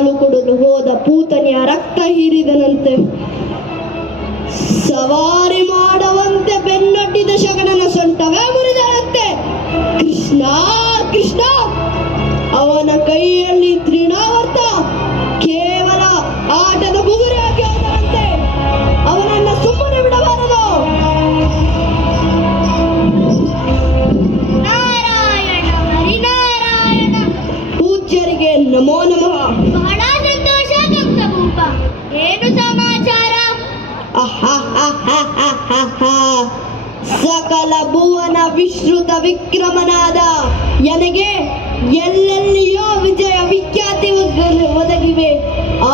ಹಾಲು ಕೊಡಲು ಹೋದ ಪೂತನಿಯ ರಕ್ತ ಹೀರಿದನಂತೆ. ಸವಾರಿ ಮಾಡುವಂತೆ ಬೆನ್ನಟ್ಟಿದ ಶಗಣನ ಸೊಂಟವೇ ಮುರಿದಳಂತೆ. ಕೃಷ್ಣ ಕೃಷ್ಣ ಅವನ ಕೈಯಲ್ಲಿ ತೃಣಾವರ್ತ ಕೇವಲ ಆಟದ ಬುಗುರಿಯಾಗಿ ಹೋದಂತೆ. ಅವನನ್ನ ಸುಮ್ಮನೆ ಬಿಡಬಾರದು. ನಾರಾಯಣ ಹರಿನಾರಾಯಣ. ಪೂಜ್ಯರಿಗೆ ನಮೋ ನಮಃ. ಬಹಳ ಸಂತೋಷ ಕಂಸಭೂಪ. ಏನು ಸಮಾಚಾರ? ಸಕಲ ಭುವನ ವಿಶ್ರುತ ವಿಕ್ರಮನಾದ ನನಗೆ ಎಲ್ಲೆಲ್ಲಿಯೋ ವಿಜಯ ವಿಖ್ಯಾತಿ ಒದಗಿವೆ.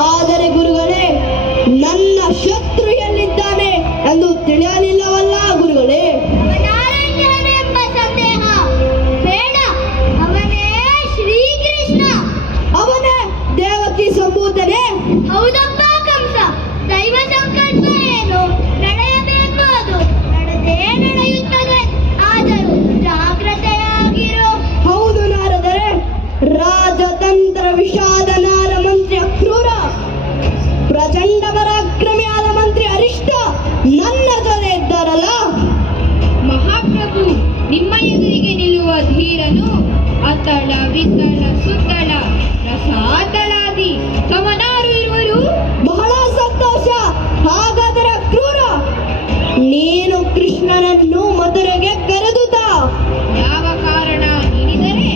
ಆದರೆ ಗುರುಗಳೇ, ನನ್ನ ಶತ್ರು ಎಲ್ಲಿದ್ದಾನೆ ಎಂದು ತಿಳಿಯಲಿಲ್ಲವಲ್ಲ ಗುರುಗಳೇ. ಅವನಾರಣ್ಯನೆಂಬ ಸಂದೇಹ ಬೇಡ. ಅವನೇ ಶ್ರೀಕೃಷ್ಣ. ಅವನೇ ದೇವಕಿ ಸಂಭೂತನೇ. ಹೌದಪ್ಪ ಕಂಸ. ದೈವ ಸಂಕಲ್ಪ ಏನು ನಡೆಯಬೇಕು, ಅದು ನಡೆದೇ ನಡೆಯುತ್ತದೆ. ಆದರೂ ಜಾಗ್ರತೆಯಾಗಿರು. ಹೌದು ನಾರದರೆ, ರಾಜತಂತ್ರ ವಿಷಾದ ನಾರ ಮಂತ್ರಿ ಅಕ್ರೂರ, ಪ್ರಚಂಡ ಪರಾಕ್ರಮಿಯಾದ ಮಂತ್ರಿ ಅರಿಷ್ಟ ನನ್ನ ಜೊತೆ ಇದ್ದಾರಲ್ಲ. ಮಹಾಪ್ರಭು, ನಿಮ್ಮ ಎದುರಿಗೆ ನಿಲ್ಲುವ ಧೀರನು ಅತಳ ವಿತಳ ಸುತ್ತಳ ರಸಾತಳಾದಿ ಸಮನಾರು ಇರುವರು. ಬಹಳ ಸಂತೋಷ. ಹಾಗಾದರೆ ಅಕ್ರೂರ, ನೀನು ಕೃಷ್ಣನನ್ನು ಮಧುರೆಗೆ ಕರೆದುತ. ಯಾವ ಕಾರಣ ನೀಡಿದರೆ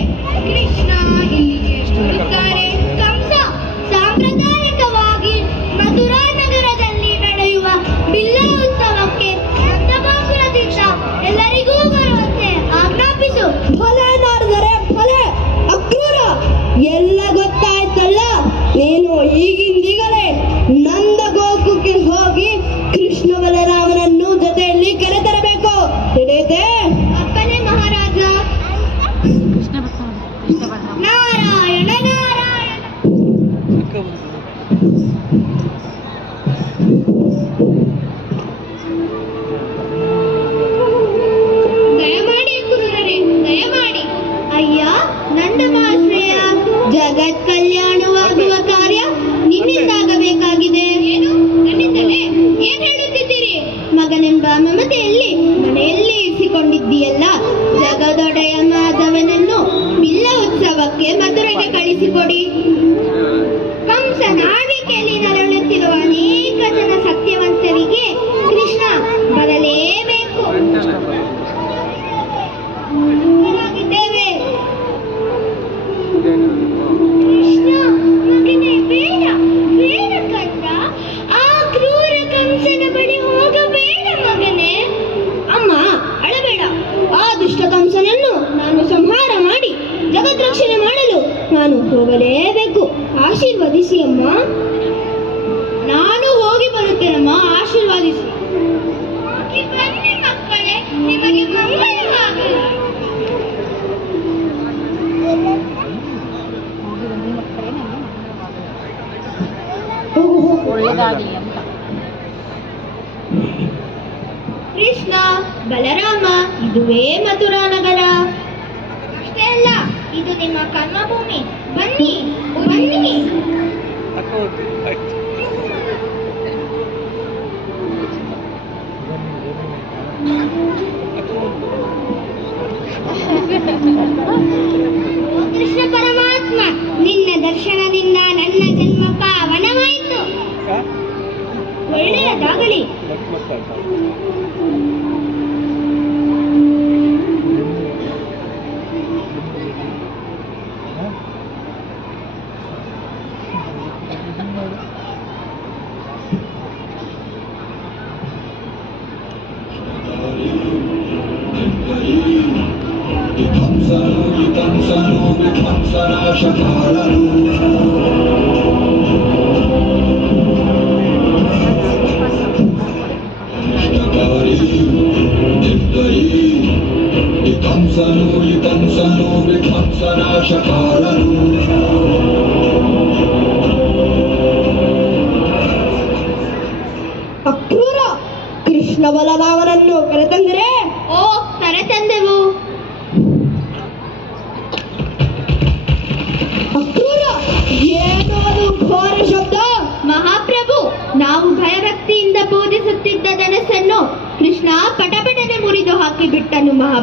ಕೃಷ್ಣ ಇಲ್ಲಿಗೆ ಬರುತ್ತಾರೆ? ಕಂಸ ಸಾಂಪ್ರದಾಯಿಕವಾಗಿ ಮಥುರಾ ನಗರದಲ್ಲಿ ನಡೆಯುವ ಬಿಲ್ಲ ಉತ್ಸವಕ್ಕೆ ನಂದಗೋಕುಲದಿಂದ ಎಲ್ಲರಿಗೂ ಬರುವಂತೆ ಆಜ್ಞಾಪಿಸು. ಭಲೆ ನಾರದರೆ ಭಲೆ. ಅಕ್ರೂರ, ಎಲ್ಲ ಗೊತ್ತಾಯ್ತಲ್ಲ. ನೀನು ಈಗಿಂದೀಗಲೇ ನಂದ ಗೋಕುಲಕ್ಕೆ ಹೋಗಿ ಕೃಷ್ಣ ಬಲರಾಮನನ್ನು ಜೊತೆಯಲ್ಲಿ ಕರೆತರಬೇಕು. ತಿಳಿಯುತ್ತೆ? ಅಪ್ಪನೇ ಮಹಾರಾಜ. ನಾರಾಯಣ ನಾರಾಯಣ. ದಯಮಾಡಿ ಗುರುರೇ, ದಯಮಾಡಿ. ಅಯ್ಯ ನಂದಮಾಶ್ರಯ, ಜಗತ್ ಕಲ್ಯಾಣವಾಗುವ ಕಾರ್ಯ ನಿನ್ನಿಂದಾಗಬೇಕಾಗಿದೆ. ಏನು ನನ್ನಿಂದಲೇ? ಏನ್ ಹೇಳುತ್ತಿದ್ದೀರಿ? ಮಗನೆಂಬ ಮಮತೆಯಲ್ಲಿ ಮನೆಯಲ್ಲಿ ಇರಿಸಿಕೊಂಡಿದ್ದೀಯಲ್ಲ. ಜಗದೊಡೆಯ ಮಾಧವನನ್ನು ಬಿಲ್ಲ ಉತ್ಸವಕ್ಕೆ ಮಧುರೆಗೆ ಕಳಿಸಿಕೊಡಿ. ಕಂಸನ ಆಳ್ವಿಕೆಯಲ್ಲಿ ನರಳುತ್ತಿರುವ ಅನೇಕ ಜನ ಸತ್ಯವಂತರಿಗೆ ಕೃಷ್ಣ ಬರಲೇಬೇಕು. ಆಗಿದ್ದೇವೆ. ಕೃಷ್ಣ ಮಗನೇ, ಬೇಡ ಬೇಡ ಕಂದ. ಆ ಕ್ರೂರ ಕಂಸನ ಬಳಿ ಹೋಗಬೇಡ ಮಗನೇ. ಅಮ್ಮ, ಅಳಬೇಡ. ಆ ದುಷ್ಟ ಕಂಸನನ್ನು ನಾನು ಸಂಹಾರ ಮಾಡಿ ಜಗದ್ರಕ್ಷಣೆ ಮಾಡಲು ನಾನು ಹೋಗಲೇಬೇಕು. ಆಶೀರ್ವದಿಸಿ ಅಮ್ಮ. ನಾನು ಹೋಗಿ ಬರುತ್ತೇನಮ್ಮ, ಆಶೀರ್ವಾದಿಸಿ. ಬನ್ನಿ ಮಕ್ಕಳೇ, ನಿಮಗೆ ಮಂಗಳವಾಗಲಿ. ಒಳ್ಳೆದಾಗಲಿ ಅಂತ. ಕೃಷ್ಣ ಬಲರಾಮ, ಇದುವೇ ಮಥುರಾ ನಗರ. ಅಷ್ಟೇ ಅಲ್ಲ, ಇದು ನಿಮ್ಮ ಕರ್ಮಭೂಮಿ. ಬನ್ನಿ ಬನ್ನಿ. ಓ ಕೃಷ್ಣ ಪರಮಾತ್ಮ, ನಿನ್ನ ದರ್ಶನದಿಂದ ನನ್ನ ಜನ್ಮ ಪಾವನವಾಯಿತು. ಒಳ್ಳೆಯದಾಗಲಿ. ಅಕ್ರೂರ, ಕೃಷ್ಣ ಬಲರಾಮನನ್ನು ಕರೆತಂದರೆ? ಓ, ಕರೆತಂದೆವು. ಅಕ್ರೂರ,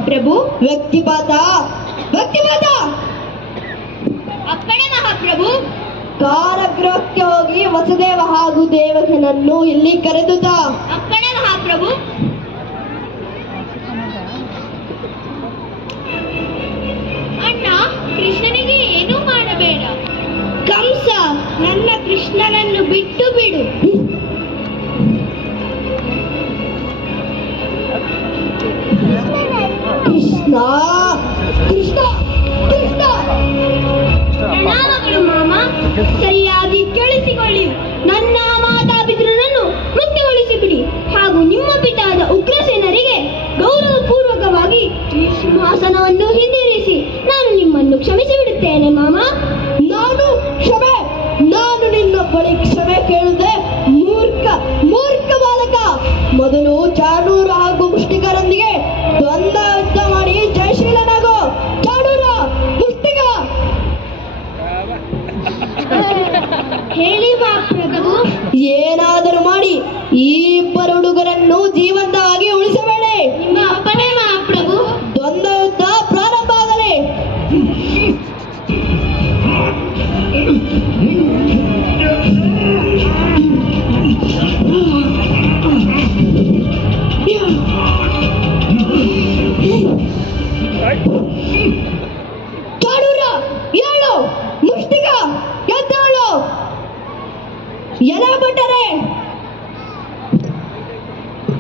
ಮಹಾಪ್ರಭು. ವ್ಯಕ್ತಿಪಾತ ವ್ಯಕ್ತಿಪಾತ. ಅಪ್ಪಣೆ ಮಹಾಪ್ರಭು. ಕಾರಾಗೃಹಕ್ಕೆ ಹೋಗಿ ವಸುದೇವ ಹಾಗೂ ದೇವಕನನ್ನು ಇಲ್ಲಿ ಕರೆದು ತಾ. ಅಪ್ಪಣೆ ಮಹಾಪ್ರಭು. ಅಣ್ಣ, ಕೃಷ್ಣನಿಗೆ ಏನೂ ಮಾಡಬೇಡ. ಕಂಸ, ನನ್ನ ಕೃಷ್ಣನನ್ನು ಬಿಟ್ಟು ಬಿಡು. ಕೃಷ್ಣ ಕೃಷ್ಣ ಕೃಷ್ಣ. ಪ್ರಣಾಮಗಳು ಮಾಮ. ಸರಿಯಾಗಿ ಕೇಳಿಸಿಕೊಳ್ಳಿ. ನನ್ನ ಮಾತಾಪಿತೃನನ್ನು ಮುಕ್ತಿಗೊಳಿಸಿ ಬಿಡಿ ಹಾಗೂ ನಿಮ್ಮ ಪಿತಾದ ಉಗ್ರಸೇನರಿಗೆ ಗೌರವಪೂರ್ವಕವಾಗಿ ಈ ಸಿಂಹಾಸನವನ್ನು ಹಿಂದಿರಿಸಿ ನಾನು ನಿಮ್ಮನ್ನು ಕ್ಷಮಿಸಿ ಬಿಡುತ್ತೇನೆ ಮಾಮ. ನಾನು ನಿನ್ನ ಬಳಿ ಕ್ಷಮೆ ಕೇಳಿದೆ. ಮೂರ್ಖ ಬಾಲಕ. ಮೊದಲು ಚಾಣೂರ ಹಾಗೂ ಮುಷ್ಟಿಕರೊಂದಿಗೆ ದ್ವಂದ್ವ ಯುದ್ಧ ಮಾಡಿ ಜಯಶೀಲನಾಗೋ. ಚಾಣೂರ, ಮುಷ್ಟಿಕ. ಹೇಳಿ ಮಹಾಪ್ರಭು. ಏನಾದರೂ ಮಾಡಿ ಈ ಇಬ್ಬರು ಹುಡುಗರನ್ನು ಜೀವಂತವಾಗಿ ಉಳಿಸಬೇಡಿ. ನಿಮ್ಮ ಅಪ್ಪಣೆ ಮಹಾಪ್ರಭು. ದ್ವಂದ್ವ ಯುದ್ಧ ಪ್ರಾರಂಭ ಆಗಲಿ. ಚಾಣೂರ, ಏಳು. ಮುಷ್ಟಿಕ, ಎದ್ದೇಳು. ಎಲ ಭಟರೇ,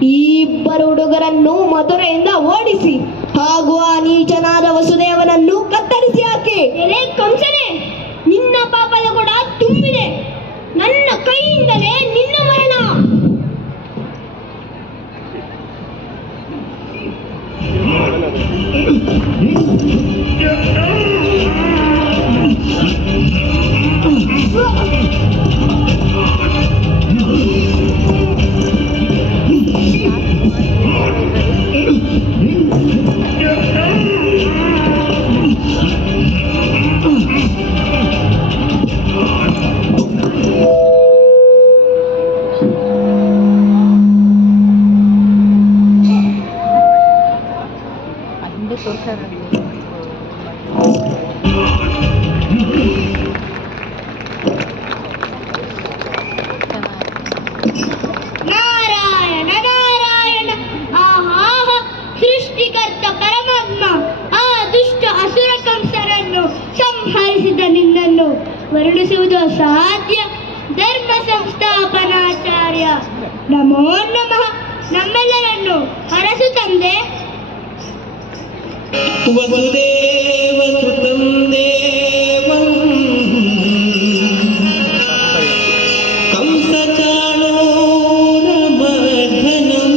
ಈ ಇಬ್ಬರು ಹುಡುಗರನ್ನು ಮಧುರೆಯಿಂದ ಓಡಿಸಿ ಹಾಗೂ ಆ ನೀಚನಾದ ವಸುದೇವನನ್ನು ಕತ್ತರಿಸಿ ಹಾಕಿ. ಎಲೆ ಕಂಸನೆ, ನಿನ್ನ ಪಾಪದ ಕೂಡ ತುಂಬಿದೆ. ನನ್ನ ಕೈಯಿಂದಲೇ ನಿನ್ನ ಮರಣ. ನಾರಾಯಣ ನಾರಾಯಣ. ಆಹಾಹ, ಸೃಷ್ಟಿಕರ್ತ ಪರಮಾತ್ಮ ಆ ದುಷ್ಟ ಅಸುರ ಕಂಸರನ್ನು ಸಂಹರಿಸಿದ ನಿನ್ನನ್ನು ವರ್ಣಿಸುವುದು ಅಸಾಧ್ಯ. ಧರ್ಮ ಸಂಸ್ಥಾಪನಾಚಾರ್ಯ ನಮೋ ನಮಃ. ನಮ್ಮೆಲ್ಲರನ್ನು ಹರಸು ತಂದೆ. ವಸುದೇವ ಸುತಂ ದೇವಂ ಕಂಸ ಚಾಣೂರ ಮರ್ಧನಂ